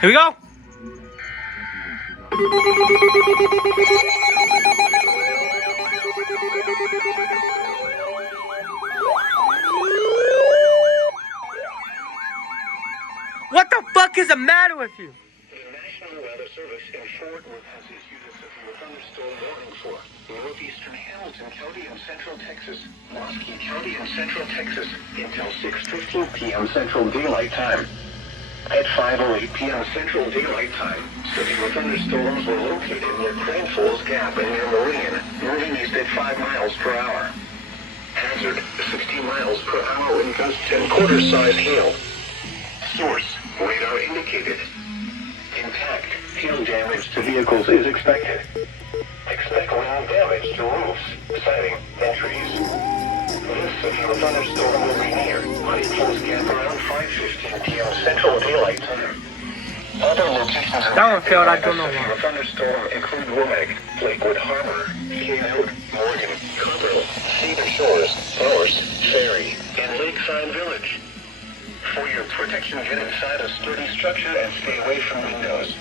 Here we go. What the fuck is the matter with you? The National Weather Service in Fort Worth has issued a severe thunderstorm warning for northeastern Hamilton County and central Texas, Wasky County and central Texas until 6:15 p.m. Central Daylight Time. At 5:08 p.m. Central Daylight Time, severe thunderstorms were located near Crane Falls Gap and near Meridian, moving east at 5 miles per hour. Hazard, 60 miles per hour wind gusts and quarter-size hail. Source, radar indicated. Impact, hail damage to vehicles is expected. Expect wind damage to roofs, siding, and trees. This severe thunderstorm will be near Crane Falls Gap around 5:15 p.m. Central Daylight Time. Other locations That one failed, I don't know why. The thunderstorm include Womack, Lakewood Harbor, Keynote, Morgan, Copperell, Cedar Shores, Norse, Ferry, and Lakeside Village. For your protection, get inside a sturdy structure and stay away from windows.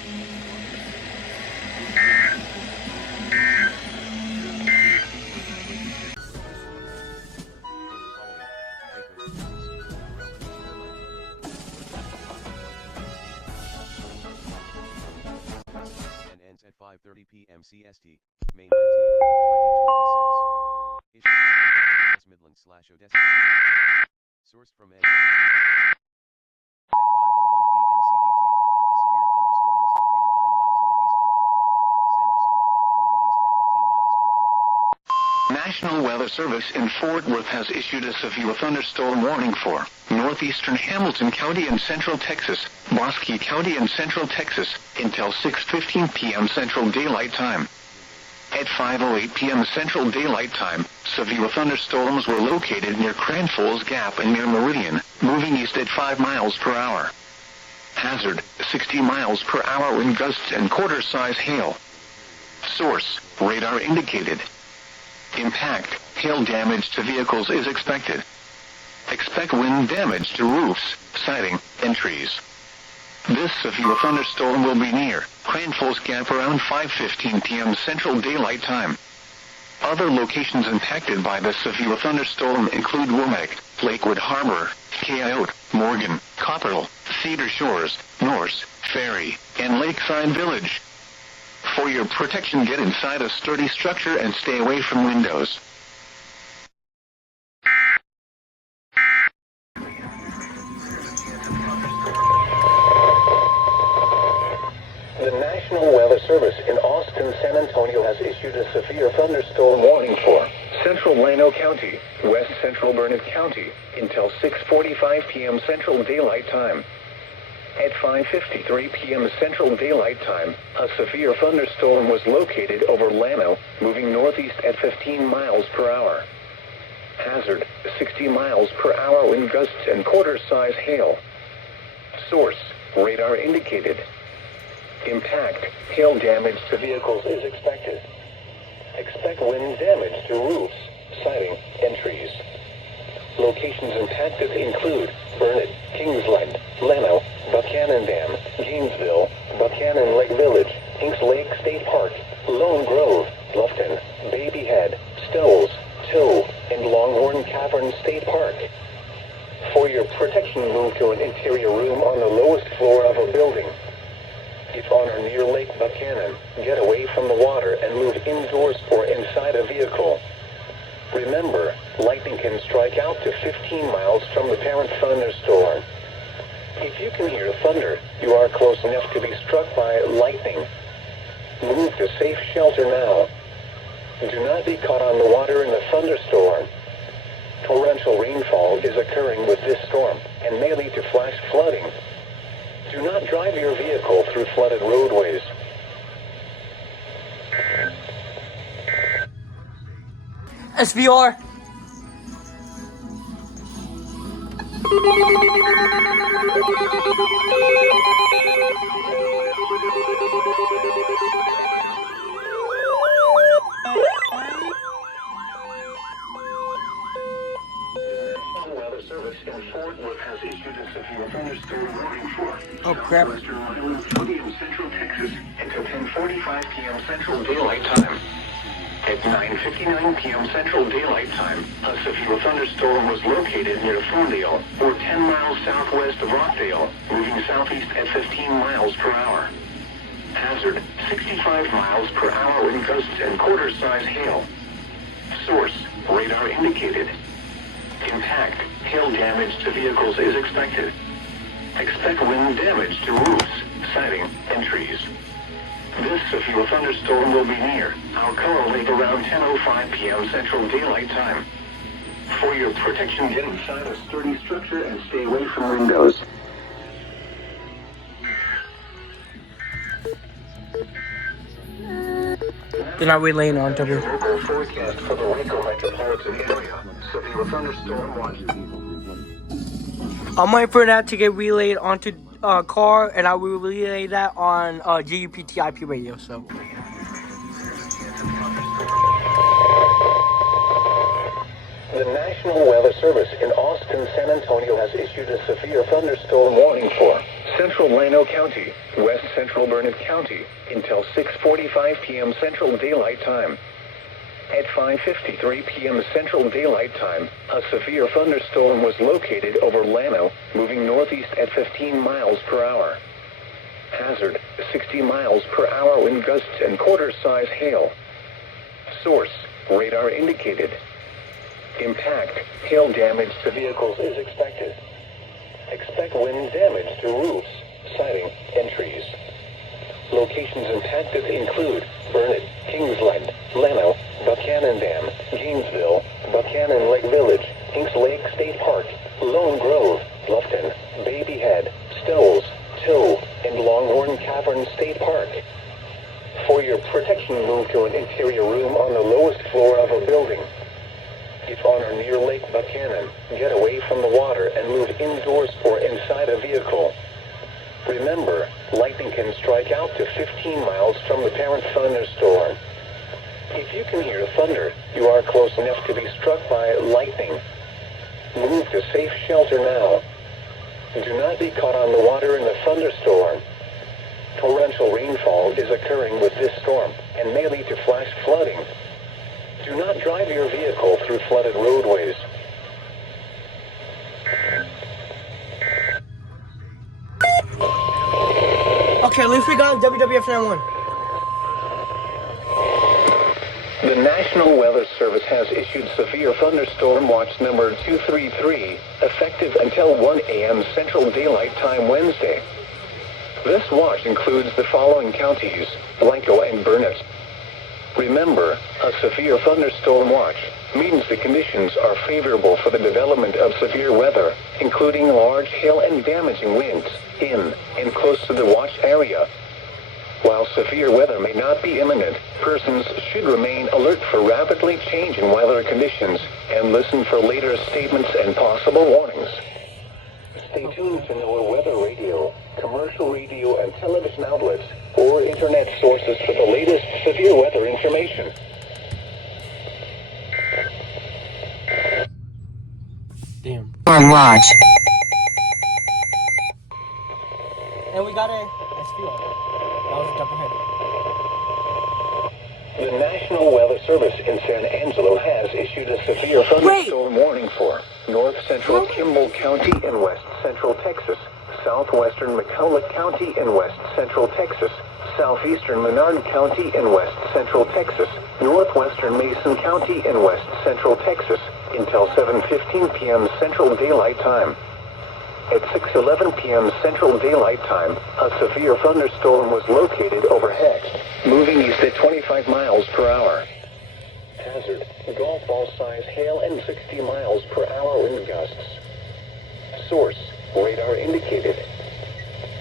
And ends at 5:30 p.m. CST, May 19, 2026. Issued by West Midlands/Odessa. Sourced from Ed. At 5:01 p.m. CDT, a severe thunderstorm was located 9 miles northeast of Sanderson, moving east at 15 miles per hour. National Weather Service in Fort Worth has issued a severe thunderstorm warning for northeastern Hamilton County and central Texas, Wasky County and central Texas, until 6:15 p.m. Central Daylight Time. At 5:08 p.m. Central Daylight Time, severe thunderstorms were located near Crane Falls Gap and near Meridian, moving east at 5 miles per hour. Hazard, 60 miles per hour wind gusts and quarter-size hail. Source, radar indicated. Impact, hail damage to vehicles is expected. Expect wind damage to roofs, siding, and trees. This severe thunderstorm will be near Crane Falls Gap around 5:15 p.m. Central Daylight Time. Other locations impacted by the severe thunderstorm include Womack, Lakewood Harbor, Keynote, Morgan, Copperell, Cedar Shores, Norse, Ferry, and Lakeside Village. For your protection, get inside a sturdy structure and stay away from windows. The National Weather Service in Austin, San Antonio has issued a severe thunderstorm warning for Central Llano County, West Central Burnett County, until 6:45 p.m. Central Daylight Time. At 5:53 p.m. Central Daylight Time, a severe thunderstorm was located over Llano, moving northeast at 15 miles per hour. Hazard, 60 miles per hour wind gusts and quarter-size hail. Source, radar indicated. Impact, hail damage to vehicles is expected. Expect wind damage to roofs, siding, and trees. Locations impacted include Burnett, Kingsland, Llano, Buchanan Dam, Gainesville, Buchanan Lake Village, Hinks Lake State Park, Lone Grove, Bluffton, Baby Head, Stills, Tow, and Longhorn Cavern State Park. For your protection, move to an interior room on the lowest floor of a building. If on or near Lake Buchanan, get away from the water and move indoors or inside a vehicle. Remember, lightning can strike out to 15 miles from the parent thunderstorm. If you can hear thunder, you are close enough to be struck by lightning. Move to safe shelter now. Do not be caught on the water in the thunderstorm. Torrential rainfall is occurring with this storm and may lead to flash flooding. Do not drive your vehicle through flooded roadways. SVR. National Weather Service Louis and Fort Worth has issued a severe thunderstorm warning for Oh, crap. Western Highlands County in central Texas until 10:45 p.m. Central Daylight Time. At 9:59 p.m. Central Daylight Time, a severe thunderstorm was located near Ferndale, or 10 miles southwest of Rockdale, moving southeast at 15 miles per hour. Hazard, 65 miles per hour in gusts and quarter-size hail. Source, radar indicated. Impact, hail damage to vehicles is expected. Expect wind damage to roofs, siding, and trees. This severe thunderstorm will be near Alcoa Lake around 10:05 p.m. Central Daylight Time. For your protection, get inside a sturdy structure and stay away from windows. They're not relaying on to me. Local forecast for the Waco metropolitan area. Severe thunderstorm watch. I'm waiting for that to get relayed onto car, and I will relay that on GUPT IP radio. So. The National Weather Service in Austin, San Antonio has issued a severe thunderstorm warning for Central Llano County, West Central Burnett County, until 6:45 p.m. Central Daylight Time. At 5:53 p.m. Central Daylight Time, a severe thunderstorm was located over Llano, moving northeast at 15 miles per hour. Hazard, 60 miles per hour wind gusts and quarter-size hail. Source, radar indicated. Impact, hail damage to vehicles is expected. Expect wind damage to roofs, siding, and trees. Locations impacted include Burnett, Kingsland, Llano, Buchanan Dam, Gainesville, Buchanan Lake Village, Inks Lake State Park, Lone Grove, Bluffton, Baby Head, Stowes, Tow, and Longhorn Cavern State Park. For your protection, move to an interior room on the lowest floor of a building. If on or near Lake Buchanan, get away from the water and move indoors or inside a vehicle. Remember, lightning can strike out to 15 miles from the parent thunderstorm. If you can hear thunder, you are close enough to be struck by lightning. Move to safe shelter now. Do not be caught on the water in a thunderstorm. Torrential rainfall is occurring with this storm and may lead to flash flooding. Do not drive your vehicle through flooded roadways. Okay, at least we got WWF 91. The National Weather Service has issued severe thunderstorm watch number 233, effective until 1 a.m. Central Daylight Time Wednesday. This watch includes the following counties: Blanco and Burnett. Remember, a severe thunderstorm watch means the conditions are favorable for the development of severe weather, including large hail and damaging winds in and close to the watch area. While severe weather may not be imminent, persons should remain alert for rapidly changing weather conditions and listen for later statements and possible warnings. Stay tuned to NOAA weather radio, commercial radio and television outlets, or internet sources for the latest severe weather information. Damn. On watch. And we got a SVR. That was a double header. The National Weather Service in San Angelo has issued a severe thunderstorm warning for north central Kimball County in west central Texas, southwestern McCulloch County in west central Texas, southeastern Menard County in west central Texas, northwestern Mason County in west central Texas, until 7:15 p.m. Central Daylight Time. At 6:11 p.m. Central Daylight Time, a severe thunderstorm was located overhead, moving east at 25 miles per hour. Hazard, golf ball size hail and 60 miles per hour wind gusts. Source, radar indicated.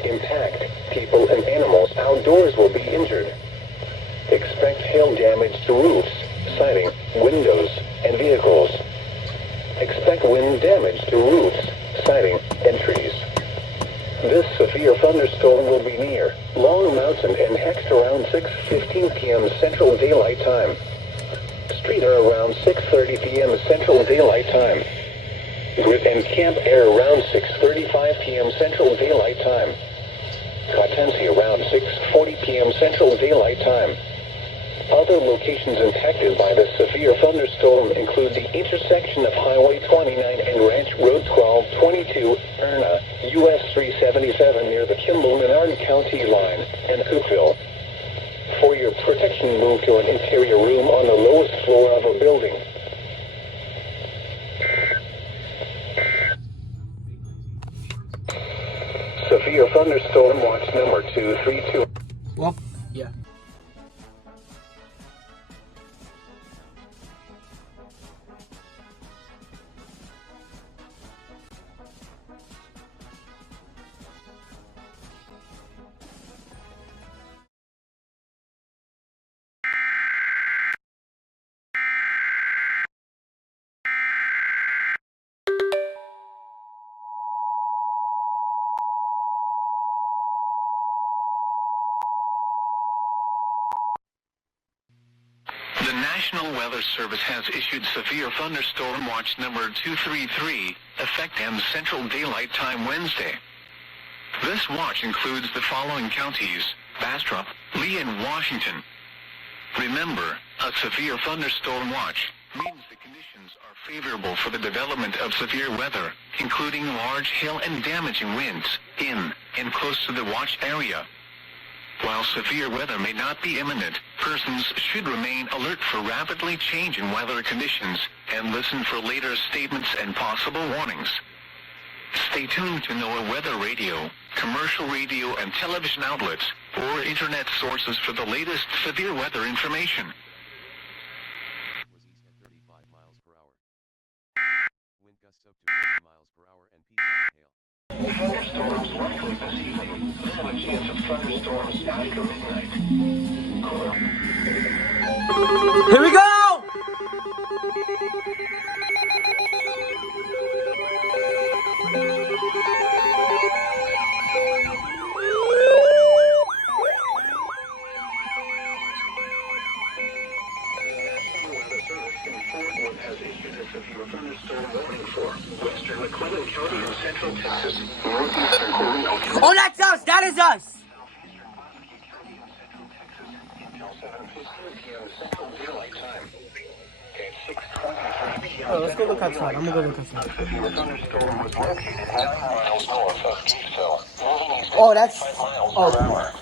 Impact, people and animals outdoors will be injured. Expect hail damage to roofs, siding, windows, and vehicles. Expect wind damage to roofs, siding, and trees. This severe thunderstorm will be near Long Mountain and Hext around 6:15 p.m. Central Daylight Time. Streeter around 6:30 p.m. Central Daylight Time. and Camp Air around 6:35 p.m. Central Daylight Time. Katensi around 6:40 p.m. Central Daylight Time. Other locations impacted by the severe thunderstorm include the intersection of Highway 29 and Ranch Road 1222, Erna, US 377 near the Kimball-Menard County line, and Cookville. For your protection, move to an interior room on the lowest floor of a building. Severe thunderstorm watch number 232. Well, yeah. The National Weather Service has issued Severe Thunderstorm Watch number 233, effect ends Central Daylight Time Wednesday. This watch includes the following counties: Bastrop, Lee, and Washington. Remember, a severe thunderstorm watch means the conditions are favorable for the development of severe weather, including large hail and damaging winds, in and close to the watch area. While severe weather may not be imminent, persons should remain alert for rapidly changing weather conditions and listen for later statements and possible warnings. Stay tuned to NOAA weather radio, commercial radio and television outlets, or internet sources for the latest severe weather information. Was east at 35 miles per hour. Wind gusts up to 30 miles per hour and peak hail. Thunderstorms likely this evening. Then a chance of thunderstorms after midnight. Here we go! Has issued a severe thunderstorm warning for western McClellan County and central Texas, northeastern Coronado County. Oh, that's us! That is us! Until 7:15 p.m. Central Daylight Time. At 6:23 p.m. Oh, let's go look outside. I'm gonna go look outside. A severe thunderstorm was located 9 miles north of Gatesville, moving east Oh, that's... 5 miles Oh. per hour.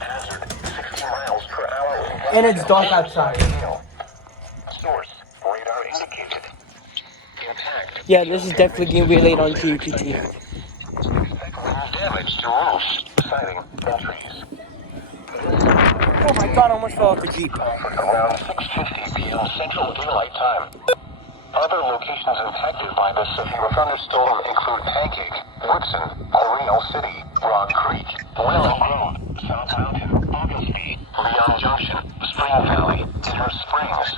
Hazard 60 miles per hour. And it's dark outside. Source radar indicated. Impact. Yeah, this is definitely getting relayed on GUPT. Damage to roofs, siding, and trees. Oh my god, I almost fell off the Jeep. Around 6:50 p.m. Central Daylight Time. Other locations impacted by this severe thunderstorm include Pancake, Woodson, Coronado City, Rock Creek, Willow Road, South Mountain, Oglesby, Leon Junction, Spring Valley, Inner Springs.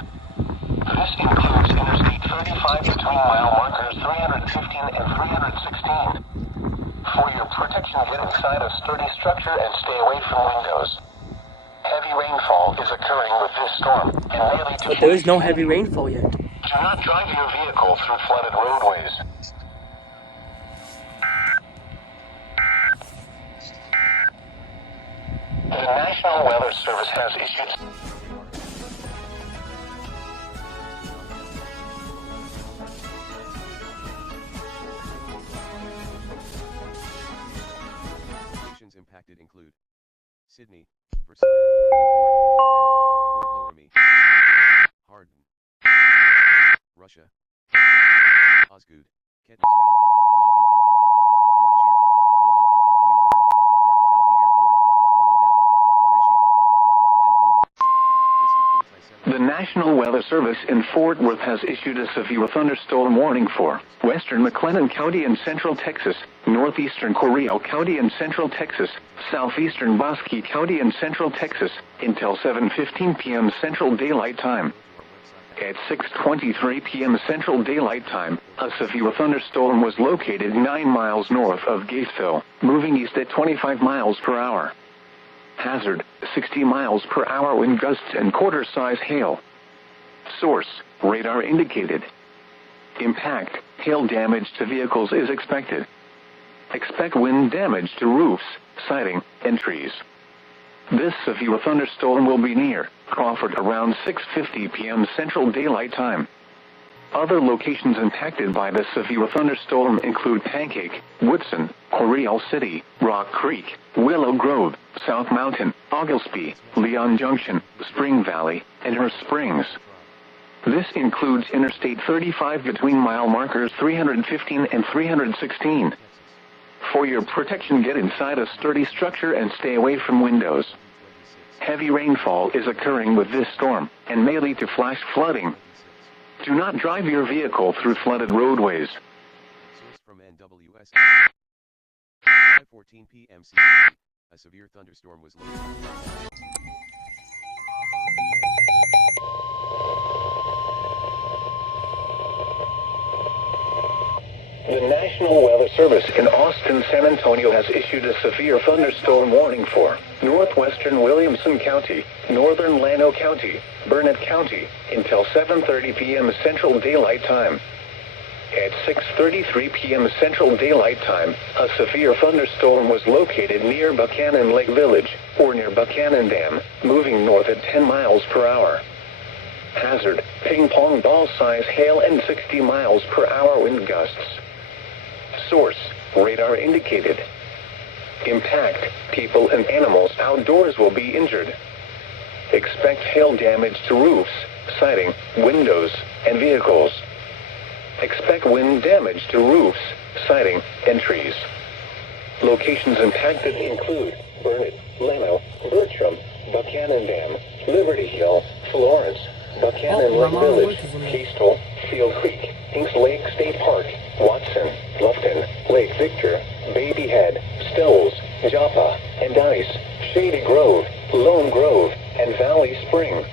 This includes Interstate 35 between mile markers 315 and 316. For your protection, get inside a sturdy structure and stay away from windows. Heavy rainfall is occurring with this storm and may lead to... But there is no heavy rainfall yet. Do not drive your vehicle through flooded roadways. The National Weather Service has issued... Locations impacted include Sydney, Versailles, Newport, Port Loramie, Hardin, Russia, Osgood, Kettnesville, Lockington, Yorkshire, Polo, Newbern, Darke County Airport, Willowdale, Horatio, and Bloomer. This includes I-70. The National Weather Service in Fort Worth has issued a severe thunderstorm warning for western McLennan County and central Texas, northeastern Coronado County and central Texas, southeastern Bosque County and central Texas, until 7:15 p.m. Central Daylight Time. At 6:23 p.m. Central Daylight Time, a severe thunderstorm was located 9 miles north of Gatesville, moving east at 25 miles per hour. Hazard, 60 miles per hour wind gusts and quarter-size hail. Source, radar indicated. Impact, Hail damage to vehicles is expected. Expect wind damage to roofs, siding, and trees. This severe thunderstorm will be near Crawford around 6:50 p.m. Central Daylight Time. Other locations impacted by the severe thunderstorm include Pancake, Woodson, Oriole City, Rock Creek, Willow Grove, South Mountain, Oglesby, Leon Junction, Spring Valley, and Her Springs. This includes Interstate 35 between mile markers 315 and 316. For your protection, get inside a sturdy structure and stay away from windows. Heavy rainfall is occurring with this storm and may lead to flash flooding. Do not drive your vehicle through flooded roadways. Source from NWS. 5:14 p.m. CT. A severe thunderstorm was located. The National Weather Service in Austin, San Antonio has issued a severe thunderstorm warning for northwestern Williamson County, northern Llano County, Burnett County, until 7:30 p.m. Central Daylight Time. At 6:33 p.m. Central Daylight Time, a severe thunderstorm was located near Buchanan Lake Village, or near Buchanan Dam, moving north at 10 miles per hour. Hazard, ping-pong ball-size hail and 60 miles per hour wind gusts. Source, radar indicated. Impact, people and animals outdoors will be injured. Expect hail damage to roofs, siding, windows, and vehicles. Expect wind damage to roofs, siding, and trees. Locations impacted include Burnett, Llano, Bertram, Buchanan Dam, Liberty Hill, Florence, Buchanan Lake Village, Keystone, Field Creek, Hinks Lake State Park, Watson, Bluffton, Lake Victor, Baby Head, Stills, Joppa, and Ice, Shady Grove, Lone Grove, and Valley Spring.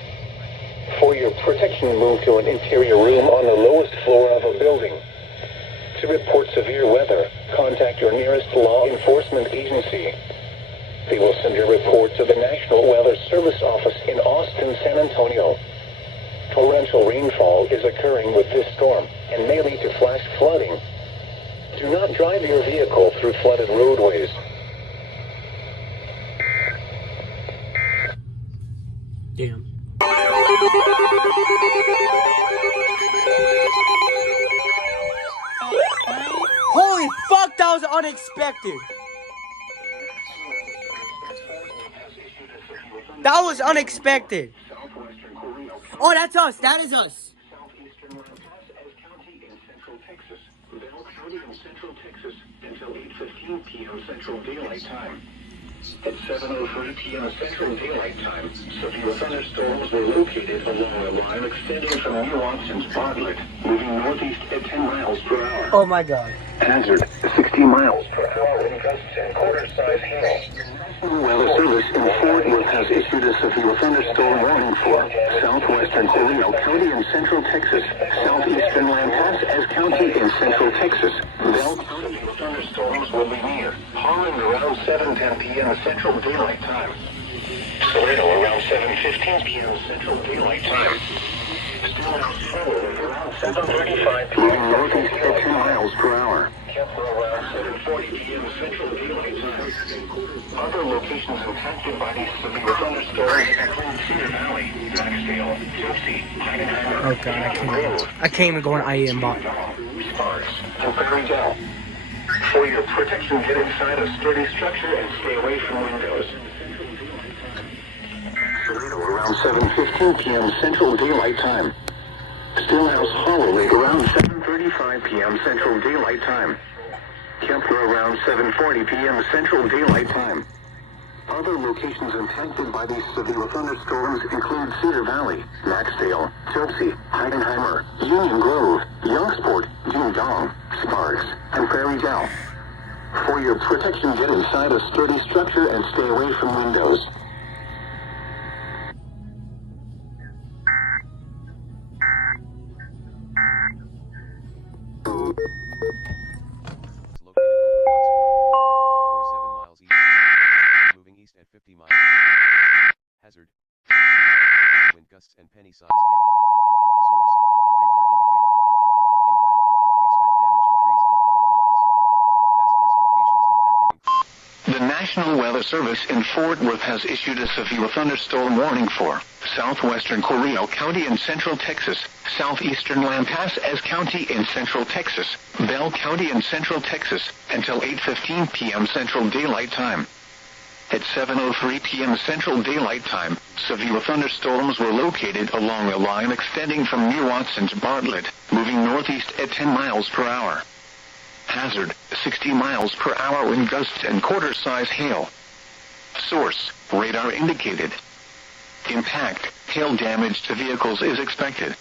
For your protection, move to an interior room on the lowest floor of a building. To report severe weather, contact your nearest law enforcement agency. They will send your report to the National Weather Service office in Austin, San Antonio. Torrential rainfall is occurring with this storm and may lead to flash flooding. Do not drive your vehicle through flooded roadways. Damn. Holy fuck, that was unexpected. That was unexpected. Oh, that's us. That is us. Southeastern Mountains as county in central Texas. Bell County in central Texas until 8:15 p.m. Central Daylight Time. At 7:03 p.m. Central Daylight Time, severe thunderstorms were located along a line extending from Nuance and Bartlett, moving northeast at 10 miles per hour. Oh my god. Hazard, 60 miles per hour wind gusts and quarter-size hail. The National Weather Service in Fort Worth has issued a severe thunderstorm warning for southwestern Oriole County in central Texas, southeastern Lampasas County in central Texas. Bell County thunderstorms will be near Harlan around 7:10 p.m. Central Daylight Time. Toledo around 7:15 p.m. Central Daylight Time. Stillhouse Hollow around 7:35 p.m. Moving northeast at 10 miles per hour. Kemper around 7:40 p.m. Central Daylight Time. Other locations impacted by these severe thunderstorms include Cedar Valley, Blacksdale, Gypsy, Heidenheimer, Oh god, I can't even go on IEM bot. Sparks, and Prairie Dell. For your protection, get inside a sturdy structure and stay away from windows. Toledo around 7:15 p.m. Central Daylight Time. Stillhouse Hollow Lake around 7:35 p.m. Central Daylight Time. Kempler around 7:40 p.m. Central Daylight Time. Other locations impacted by these severe thunderstorms include Cedar Valley, Maxdale, Chelsea, Heidenheimer, Union Grove, Youngsport, Jingdong, Sparks, and Prairie Dell. For your protection, get inside a sturdy structure and stay away from windows. Is located over Foxborough, or 7 miles east of Foxborough, moving east at 50 miles per hour. Hazard, 60 miles per hour wind gusts and penny-size hail. Source, radar indicated. Impact, expect damage National Weather Service in Fort Worth has issued a severe thunderstorm warning for southwestern Coral County in central Texas, southeastern Lampasas County in central Texas, Bell County in central Texas, until 8:15 p.m. Central Daylight Time. At 7:03 p.m. Central Daylight Time, severe thunderstorms were located along a line extending from near Watson to Bartlett, moving northeast at 10 miles per hour. Hazard, 60 miles per hour wind gusts and quarter-size hail. Source, radar indicated. Impact, hail damage to vehicles is expected.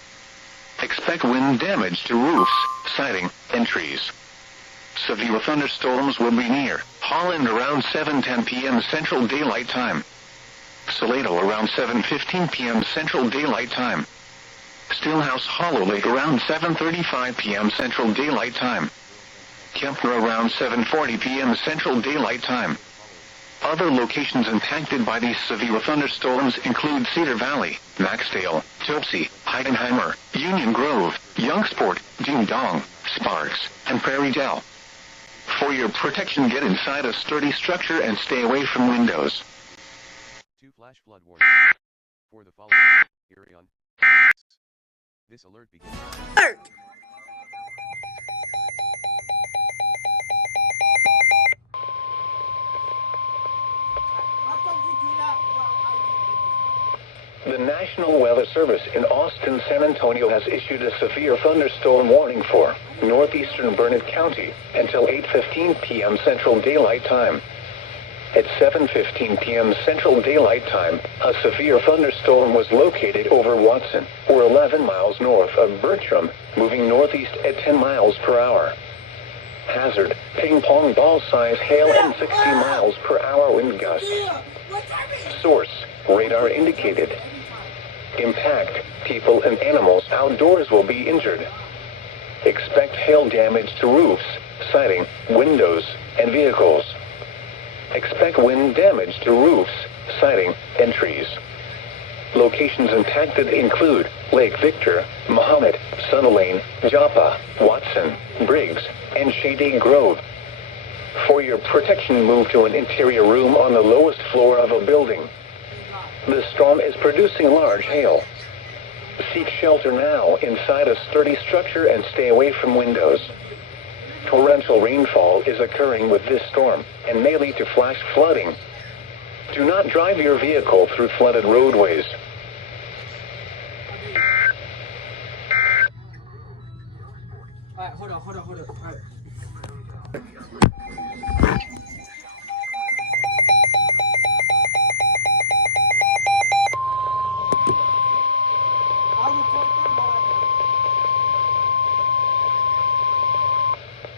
Expect wind damage to roofs, siding, and trees. Severe thunderstorms will be near Holland around 7:10 p.m. Central Daylight Time. Salado around 7:15 p.m. Central Daylight Time. Stillhouse Hollow Lake around 7:35 p.m. Central Daylight Time. Kempner around 7:40 p.m. Central Daylight Time. Other locations impacted by these severe thunderstorms include Cedar Valley, Maxdale, Topsy, Heidenheimer, Union Grove, Youngsport, Ding Dong, Sparks, and Prairie Dell. For your protection, get inside a sturdy structure and stay away from windows. 2 flash flood warning for the following area on Texas. This alert begins. The National Weather Service in Austin, San Antonio has issued a severe thunderstorm warning for northeastern Burnett County until 8:15 p.m. Central Daylight Time. At 7:15 p.m. Central Daylight Time, a severe thunderstorm was located over Watson, or 11 miles north of Bertram, moving northeast at 10 miles per hour. Hazard, ping-pong ball-size hail and 60 miles per hour wind gusts. Source, radar indicated. Impact, people and animals outdoors will be injured. Expect hail damage to roofs, siding, windows, and vehicles. Expect wind damage to roofs, siding, and trees. Locations impacted include Lake Victor, Mahomet, Sunny Lane, Joppa, Watson, Briggs, and Shady Grove. For your protection, move to an interior room on the lowest floor of a building. The storm is producing large hail. Seek shelter now inside a sturdy structure and stay away from windows. Torrential rainfall is occurring with this storm and may lead to flash flooding. Do not drive your vehicle through flooded roadways. Alright, hold on. Alright.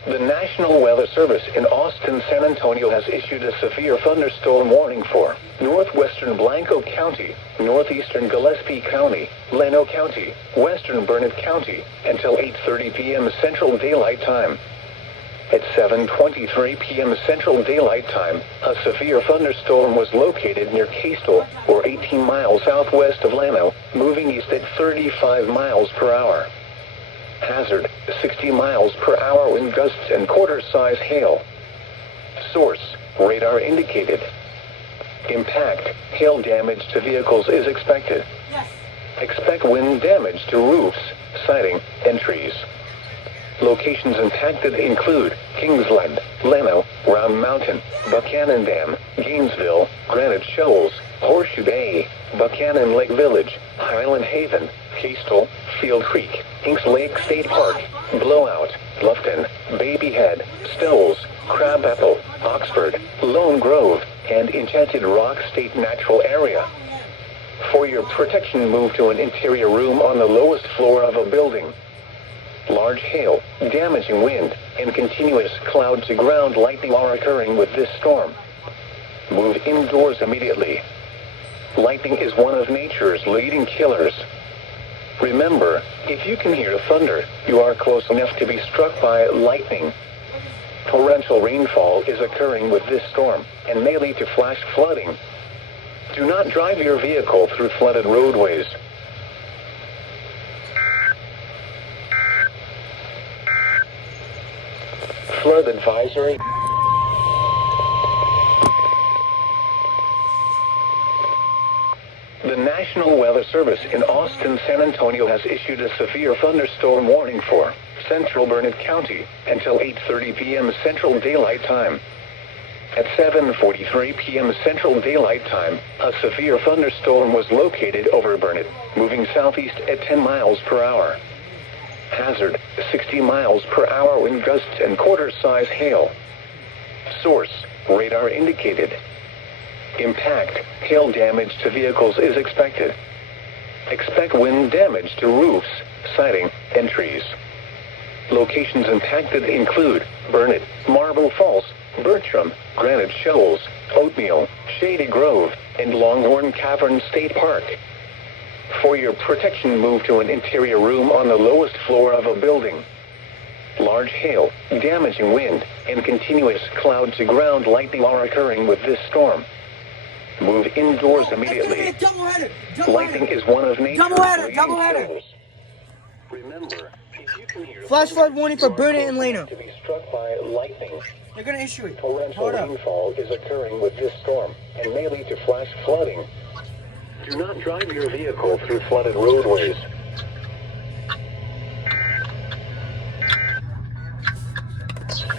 The National Weather Service in Austin, San Antonio has issued a severe thunderstorm warning for northwestern Blanco County, northeastern Gillespie County, Llano County, western Burnett County, until 8:30 p.m. Central Daylight Time. At 7:23 p.m. Central Daylight Time, a severe thunderstorm was located near Castle, or 18 miles southwest of Llano, moving east at 35 miles per hour. Hazard, 60 miles per hour wind gusts and quarter-size hail. Source, radar indicated. Impact, hail damage to vehicles is expected. Expect wind damage to roofs, siding, and trees. Locations impacted include Kingsland, Llano, Round Mountain, Buchanan Dam, Gainesville, Granite Shoals, Horseshoe Bay, Buchanan Lake Village, Highland Haven, Castle, Field Creek, Hinks Lake State Park, Blowout, Bluffton, Baby Head, Stoles, Crabapple, Oxford, Lone Grove, and Enchanted Rock State Natural Area. For your protection, move to an interior room on the lowest floor of a building. Large hail, damaging wind, and continuous cloud-to-ground lightning are occurring with this storm. Move indoors immediately. Lightning is one of nature's leading killers. Remember, if you can hear thunder, you are close enough to be struck by lightning. Torrential rainfall is occurring with this storm and may lead to flash flooding. Do not drive your vehicle through flooded roadways. Flood advisory. National Weather Service in Austin, San Antonio has issued a severe thunderstorm warning for central Burnett County until 8:30 p.m. Central Daylight Time. At 7:43 p.m. Central Daylight Time, a severe thunderstorm was located over Burnett, moving southeast at 10 miles per hour. Hazard, 60 miles per hour wind gusts and quarter-size hail. Source, radar indicated. Impact, hail damage to vehicles is expected. Expect wind damage to roofs, siding, and trees. Locations impacted include Burnett, Marble Falls, Bertram, Granite Shoals, Oatmeal, Shady Grove, and Longhorn Cavern State Park. For your protection, move to an interior room on the lowest floor of a building. Large hail, damaging wind, and continuous cloud-to-ground lightning are occurring with this storm. Move indoors immediately. Lightning is one of nature's Doubleheader. killers. Remember, if you can hear Flash flood warning for Burnett and Leno. to be struck by lightning. They're gonna issue it. Torrential Hold up. rainfall is occurring with this storm and may lead to flash flooding. Do not drive your vehicle through flooded roadways.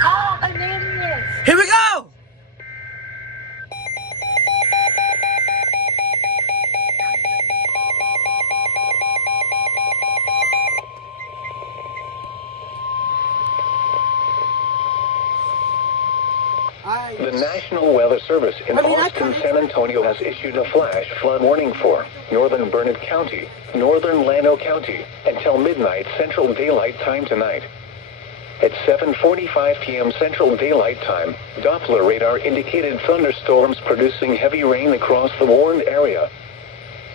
Oh, an idiot! Here we go! The National Weather Service in Austin, San Antonio has issued a flash flood warning for northern Burnett County, northern Llano County, until midnight Central Daylight Time tonight. At 7:45 p.m. Central Daylight Time, Doppler radar indicated thunderstorms producing heavy rain across the warned area.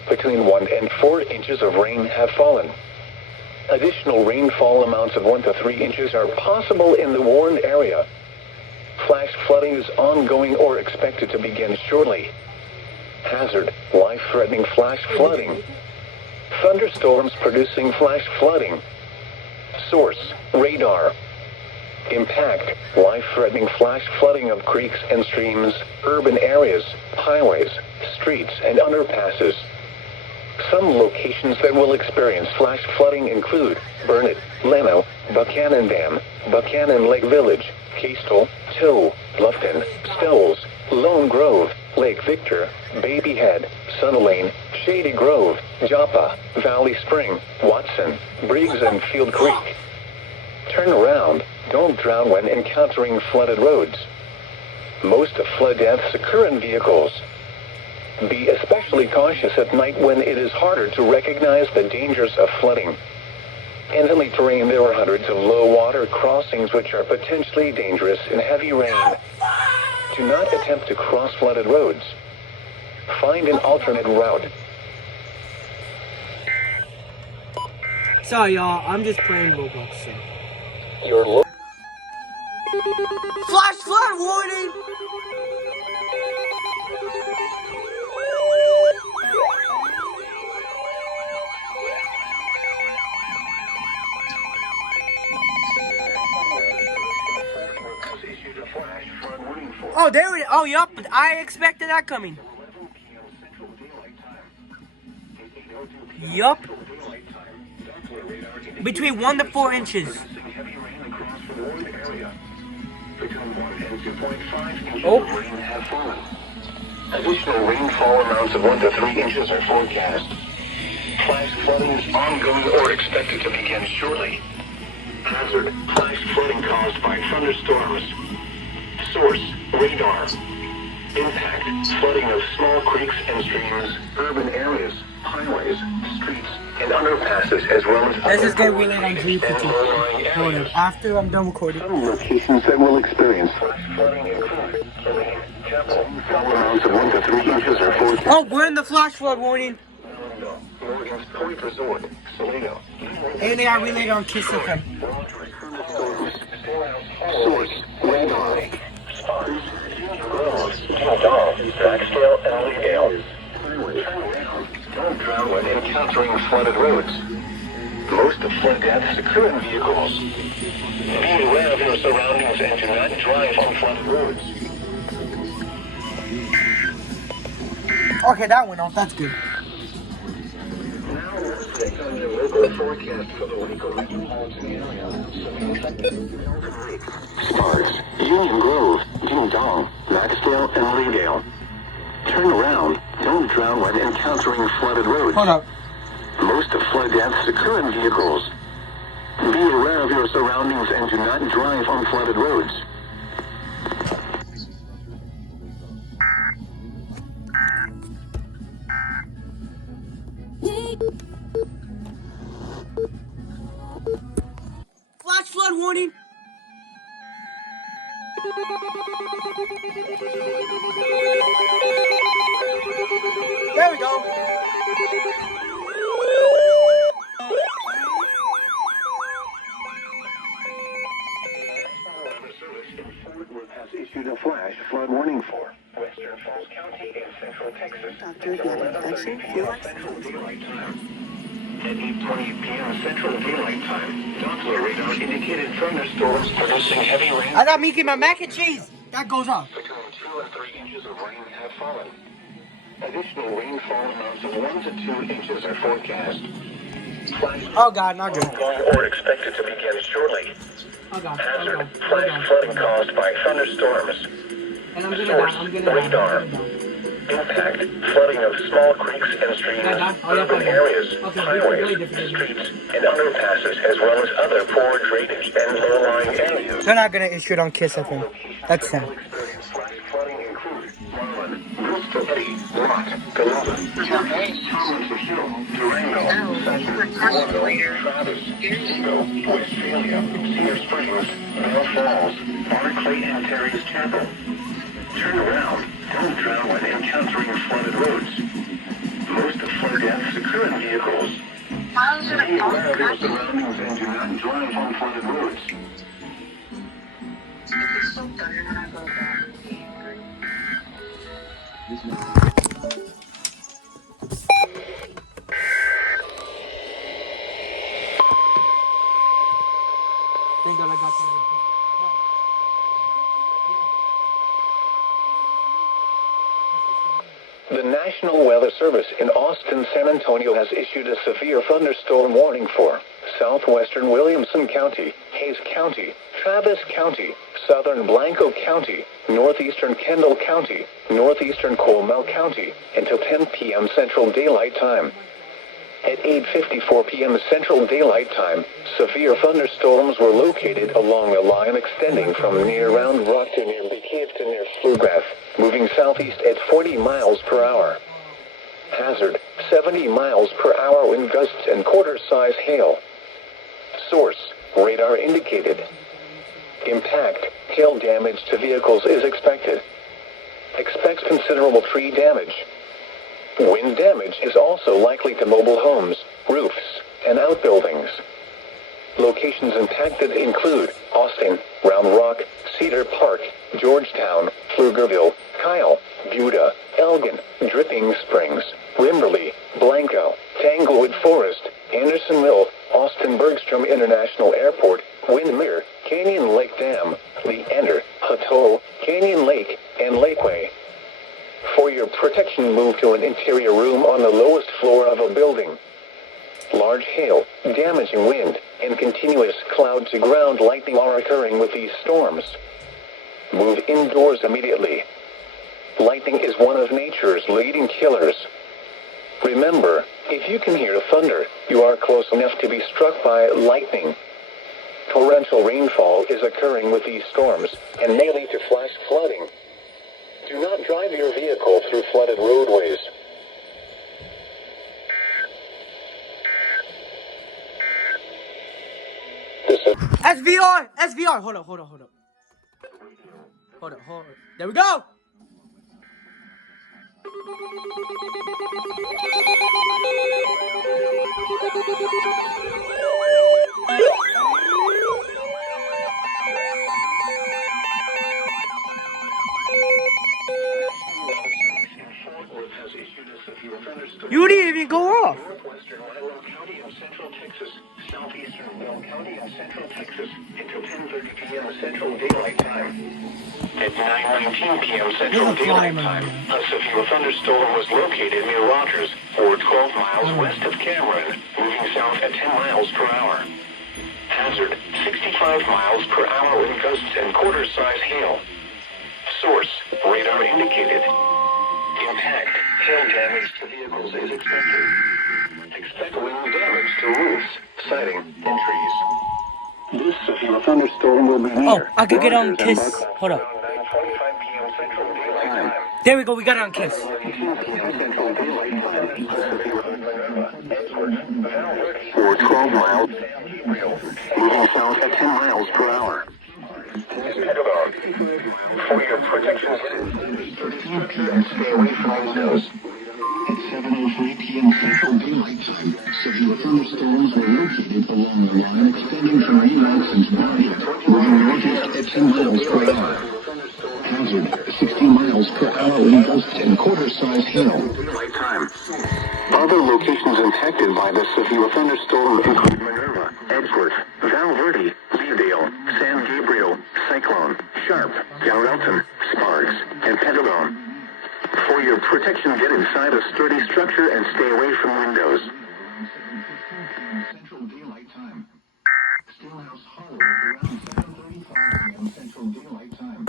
Between 1 and 4 inches of rain have fallen. Additional rainfall amounts of 1 to 3 inches are possible in the warned area. Flash flooding is ongoing or expected to begin shortly. Hazard, life-threatening flash flooding. Thunderstorms producing flash flooding. Source, radar. Impact, life-threatening flash flooding of creeks and streams, urban areas, highways, streets, and underpasses. Some locations that will experience flash flooding include Burnett, Llano, Buchanan Dam, Buchanan Lake Village, Castle, Tow, Bluffton, Stolls, Lone Grove, Lake Victor, Babyhead, Sunlane, Shady Grove, Joppa, Valley Spring, Watson, Briggs, and Field Creek. Turn around. Don't drown when encountering flooded roads. Most of flood deaths occur in vehicles. Be especially cautious at night when it is harder to recognize the dangers of flooding. In hilly terrain, there are hundreds of low water crossings which are potentially dangerous in heavy rain. Do not attempt to cross flooded roads. Find an alternate route. Sorry, y'all. I'm just playing Roblox. So. Your Flash flood warning! Oh, there it is. Oh, yup. I expected that coming. Yup. Between 1 to 4 inches. Oh. Additional rainfall amounts of 1 to 3 inches are forecast. Flash flooding is ongoing or expected to begin shortly. Hazard, flash flooding caused by thunderstorms. Source, radar. Impact, flooding of small creeks and streams, urban areas, highways, streets, and underpasses, as well as This is getting really on GUPT. Hold up. After I'm done recording. Some locations that will experience flash flooding include Serene, Chapel, rainfall amounts of 1 to 3 inches are forecast. Oh, we're in the flash flood warning. Morgan's Point Resort, Salino. And they got relayed on Kiss FM. Source, radar. Spars, Groves, Blacksdale, and Leadale. Don't drown when encountering flooded roads. Most of flood deaths occur in vehicles. Be aware of your surroundings and do not drive on flooded roads. Okay, that went off. That's good. Based on your local forecast for the Waco metropolitan area, some affected Milton Lake, Sparks, Union Grove, Ding Dong, Maxdale, and Leydale. Turn around. Don't drown when encountering flooded roads. Hold up. Most of flood deaths occur in vehicles. Be aware of your surroundings and do not drive on flooded roads. Flash flood warning. There we go. Has issued a flash flood warning for Western Falls County in Central Texas. Doctor, if you have an infection, feel like Central Daylight Time. At 8:20 p.m. Central Daylight Time, Doppler radar indicated thunderstorms producing heavy rain. I got Mickey my mac and cheese. That goes on. Between 2 and 3 inches of rain have fallen. Additional rainfall amounts of 1 to 2 inches are forecast. Oh God, not good. Or expected to begin shortly. Oh God. Hazard, flash flooding caused by thunderstorms. And I'm gonna Source, die. I'm gonna radar. die. Impact, flooding of small creeks and streams, urban areas, highways, streets, and underpasses, as well as other poor drainage and low-lying areas. They're not gonna issue it on Kiss FM. That's sad. Flooding include Marlin, Bristol City, Lot, Gallup, Thomas Hill, Durango, Session, Travis, Eagle, Westphalia, Cedar Springs, Bell Falls, Barclay and Terry's Chapel. Turn around. Don't drown when encountering flooded roads. Most of flood deaths occur in vehicles. Be aware of your surroundings and do not drive on flooded roads. Thank God I got some. The National Weather Service in Austin, San Antonio has issued a severe thunderstorm warning for southwestern Williamson County, Hayes County, Travis County, southern Blanco County, northeastern Kendall County, northeastern Coleman County until 10 p.m. Central Daylight Time. At 8:54 p.m. Central Daylight Time, severe thunderstorms were located along a line extending from near Round Rock to near Big to near Pflugrath, moving southeast at 40 miles per hour. Hazard, 70 miles per hour wind gusts and quarter-size hail. Source, radar indicated. Impact, hail damage to vehicles is expected. Expects considerable tree damage. Wind damage is also likely to mobile homes, roofs, and outbuildings. Locations impacted include Austin, Round Rock, Cedar Park, Georgetown, Pflugerville, Kyle, Buda, Elgin, Dripping Springs, Wimberley, Blanco, Tanglewood Forest, Andersonville, Austin Bergstrom International Airport, Windmere, Canyon Lake Dam, Leander, Hutto, Canyon Lake, and Lakeway. For your protection, move to an interior room on the lowest floor of a building. Large hail, damaging wind, and continuous cloud-to-ground lightning are occurring with these storms. Move indoors immediately. Lightning is one of nature's leading killers. Remember, if you can hear thunder, you are close enough to be struck by lightning. Torrential rainfall is occurring with these storms and may lead to flash flooding. Do not drive your vehicle through flooded roadways. SVR! SVR! Hold up. Hold up. There we go! You didn't even go off. Northwestern County of Central Texas, southeastern Bell County of Central Texas, until 10:30 p.m. Central Daylight Time. At 9:19 p.m. Central Daylight Time, a severe thunderstorm was located near Rogers, or 12 miles west of Cameron, moving south at 10 miles per hour. Hazard, 65 miles per hour wind gusts and quarter-size hail. Source, radar indicated. Impact, hail damage to vehicles is expected. Expect wind damage to roofs, siding, and trees. This severe thunderstorm will be near. Oh, I could get on Kiss. Hold up. There we go. We got it on Kiss. For 12 miles, moving south at 10 miles per hour. For your protection, stay away from windows. At 7:03 p.m. Central Daylight Time, severe thunderstorms were located along the line extending from Relax and Valley, moving northeast at 10 miles per hour. Hazard, 60 miles per hour wind gusts and quarter-size hail. Daylight time. Other locations impacted by the severe thunderstorm include Minerva, Edgeworth, Val Verde, Leadale, San Gabriel, Cyclone, Sharp, Galrelton, Sparks, and Pettibone. For your protection, get inside a sturdy structure and stay away from windows. Central Daylight Time. Stillhouse Hollow around 7:35 p.m. Central Daylight Time.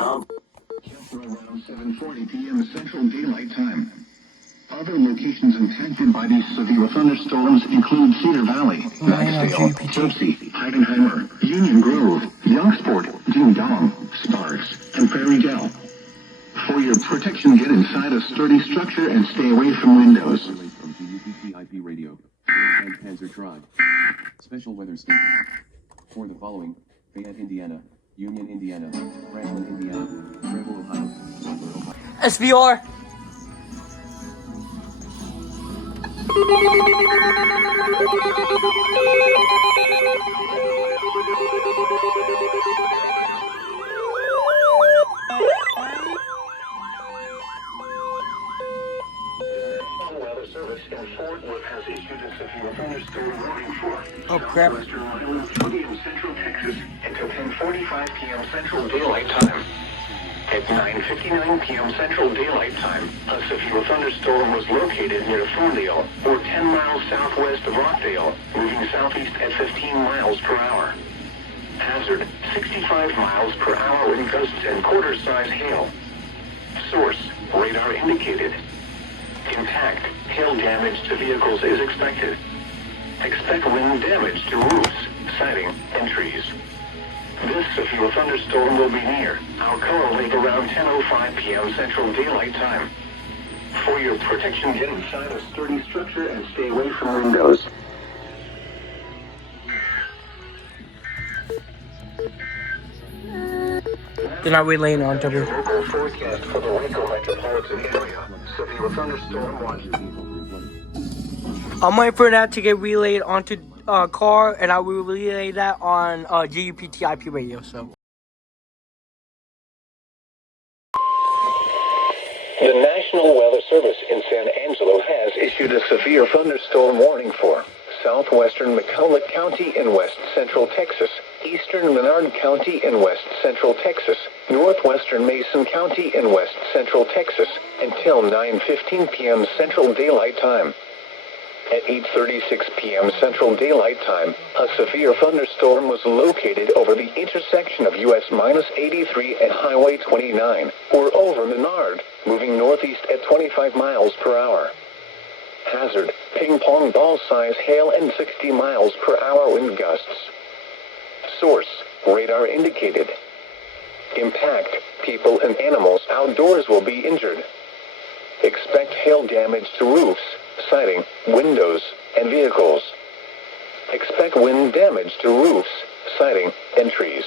Kessler around 7:40 p.m. Central Daylight Time. Other locations impacted by these severe thunderstorms include Cedar Valley, Maxdale, Gypsy, Heidenheimer, Union Grove, Youngsport, Ding Dong, Sparks, and Prairie Dell. For your protection, get inside a sturdy structure and stay away from windows. From GUPT IP radio, and Panzer Tribe. Special weather statement. For the following: Fayette, Indiana, Union, Indiana, Franklin, Indiana, Trumbull, Ohio, SVR. Oh crap. Western Island County in Central Texas until 10:45 p.m. Central Daylight Time. At 9:59 p.m. Central Daylight Time, a severe thunderstorm was located near Ferndale, or 10 miles southwest of Rockdale, moving southeast at 15 miles per hour. Hazard, 65 miles per hour wind gusts and quarter-size hail. Source, radar indicated. Impact, hail damage to vehicles is expected. Expect wind damage to roofs, siding, and trees. This severe thunderstorm will be near Alcoa Lake around 10:05 p.m. Central Daylight Time. For your protection, get inside a sturdy structure and stay away from windows. They're not relaying on W. Local forecast for the Waco metropolitan area. Severe thunderstorm watch. I'm waiting for that to get relayed onto car, and I will relay that on GUPT IP radio. So. The National Weather Service in San Angelo has issued a severe thunderstorm warning for southwestern McCulloch County in west central Texas, eastern Menard County in west central Texas, northwestern Mason County in west central Texas, until 9:15 p.m. Central Daylight Time. At 8:36 p.m. Central Daylight Time, a severe thunderstorm was located over the intersection of US-83 and Highway 29, or over Menard, moving northeast at 25 miles per hour. Hazard, ping-pong ball-size hail and 60 miles per hour wind gusts. Source, radar indicated. Impact, people and animals outdoors will be injured. Expect hail damage to roofs, siding, windows, and vehicles. Expect wind damage to roofs, siding, and trees.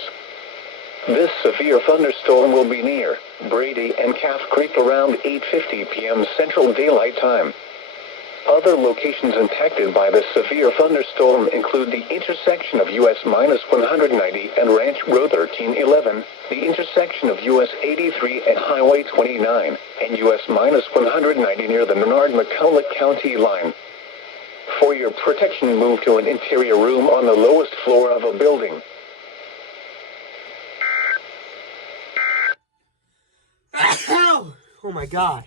This severe thunderstorm will be near Brady and Calf Creek around 8:50 p.m. Central Daylight Time. Other locations impacted by the severe thunderstorm include the intersection of US-190 and Ranch Road 1311, the intersection of US-83 and Highway 29, and US-190 near the Menard-McCulloch County line. For your protection, move to an interior room on the lowest floor of a building. Oh my God.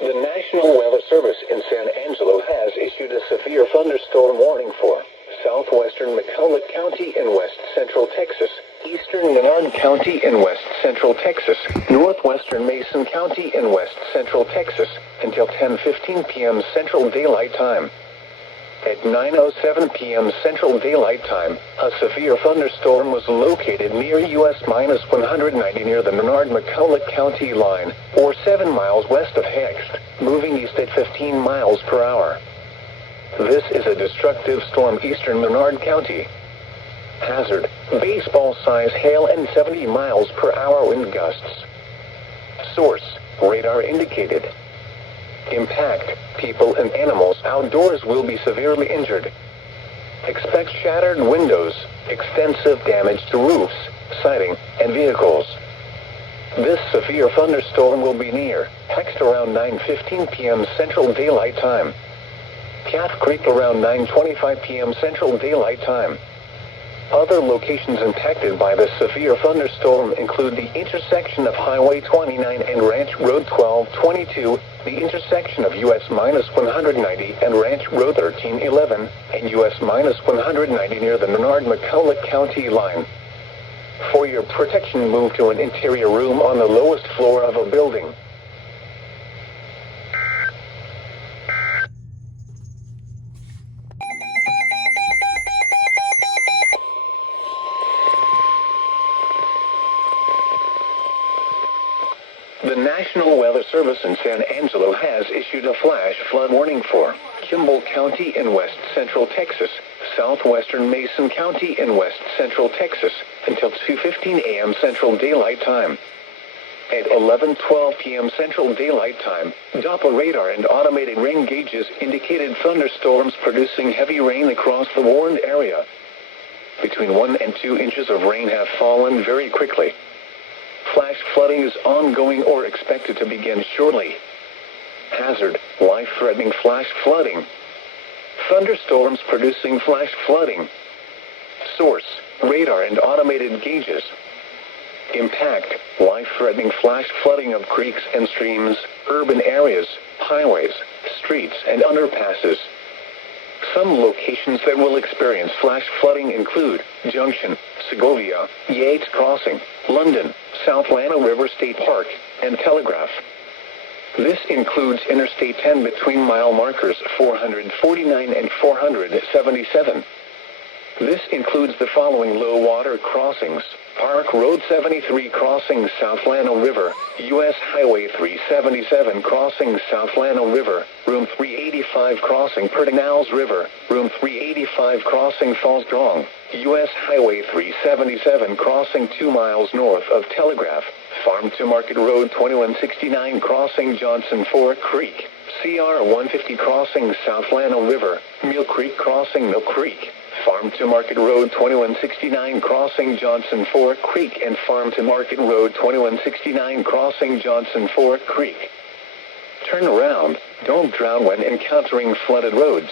The National Weather Service in San Angelo has issued a severe thunderstorm warning for southwestern McCulloch County in west central Texas, eastern Menard County in west central Texas, northwestern Mason County in west central Texas until 10:15 p.m. Central Daylight Time. At 9:07 p.m. Central Daylight Time, a severe thunderstorm was located near US-190 near the Menard-McCulloch County line, or 7 miles west of Hext, moving east at 15 miles per hour. This is a destructive storm eastern Menard County. Hazard, baseball-size hail and 70 miles per hour wind gusts. Source, radar indicated. Impact, people and animals outdoors will be severely injured. Expect shattered windows, extensive damage to roofs, siding, and vehicles. This severe thunderstorm will be near Hext around 9:15 p.m. Central Daylight Time. Calf Creek around 9:25 p.m. Central Daylight Time. Other locations impacted by the severe thunderstorm include the intersection of Highway 29 and Ranch Road 1222, the intersection of US-190 and Ranch Road 1311, and US-190 near the Menard-McCulloch County line. For your protection, move to an interior room on the lowest floor of a building. The National Weather Service in San Angelo has issued a flash flood warning for Kimball County in west central Texas, southwestern Mason County in west central Texas, until 2:15 a.m. Central Daylight Time. At 11:12 p.m. Central Daylight Time, Doppler radar and automated rain gauges indicated thunderstorms producing heavy rain across the warned area. Between 1 and 2 inches of rain have fallen very quickly. Flash flooding is ongoing or expected to begin shortly. Hazard, life-threatening flash flooding. Thunderstorms producing flash flooding. Source, radar and automated gauges. Impact, life-threatening flash flooding of creeks and streams, urban areas, highways, streets, and underpasses. Some locations that will experience flash flooding include Junction, Segovia, Yates Crossing, London, South Lano River State Park, and Telegraph. This includes Interstate 10 between mile markers 449 and 477. This includes the following low water crossings: Park Road 73 crossing South Lano River, U.S. Highway 377 crossing South Lano River, Room 385 crossing Pedernales River, Room 385 crossing Falls Drong, U.S. Highway 377 crossing 2 miles north of Telegraph, Farm to Market Road 2169 crossing Johnson Fork Creek, CR 150 crossing South Lano River, Mill Creek crossing Mill Creek, Farm to Market Road 2169 crossing Johnson Fork Creek, and Farm to Market Road 2169 crossing Johnson Fork Creek. Turn around, don't drown when encountering flooded roads.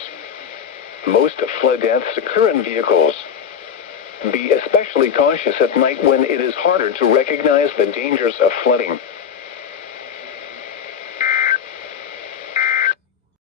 Most flood deaths occur in vehicles. Be especially cautious at night when it is harder to recognize the dangers of flooding.